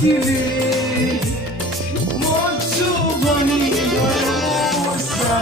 साथीले मर्छु भनी भरोसा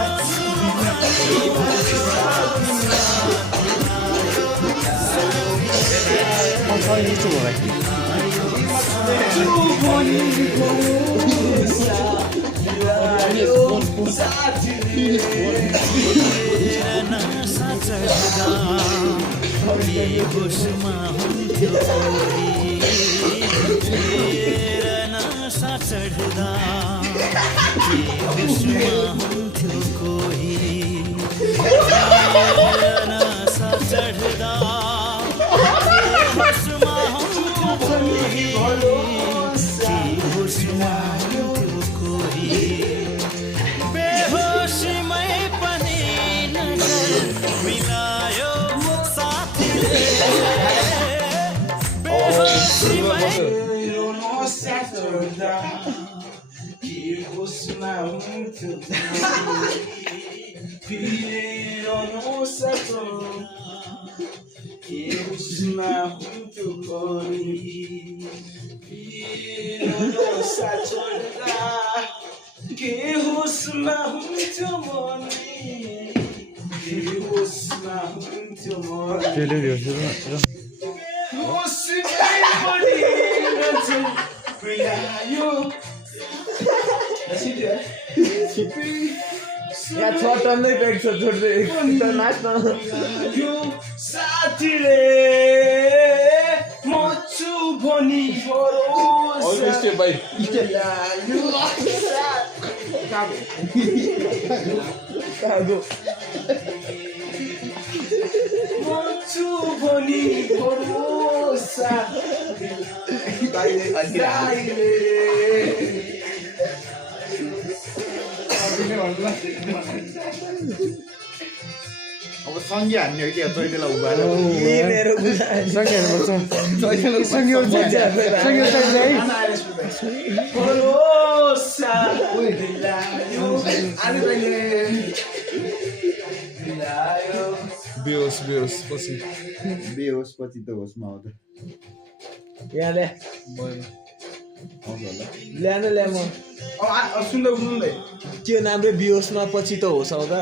या छोटन्दै पेक्छ छोड्दै नाच्न साथीले मर्छु भनी भरोसा मर्छु भनी भरोसा अब सँगै हान्ने हो कि चैतेलाई उभाएर मेरो भरोसा बेहोस पछि बेहोस पछि त होसमा आउँछ यहाँ ल्या आउँछ होला ल्यान ल्या म सुन्दै त्यो नाम रे बियोसमा पछि त होस आउँदा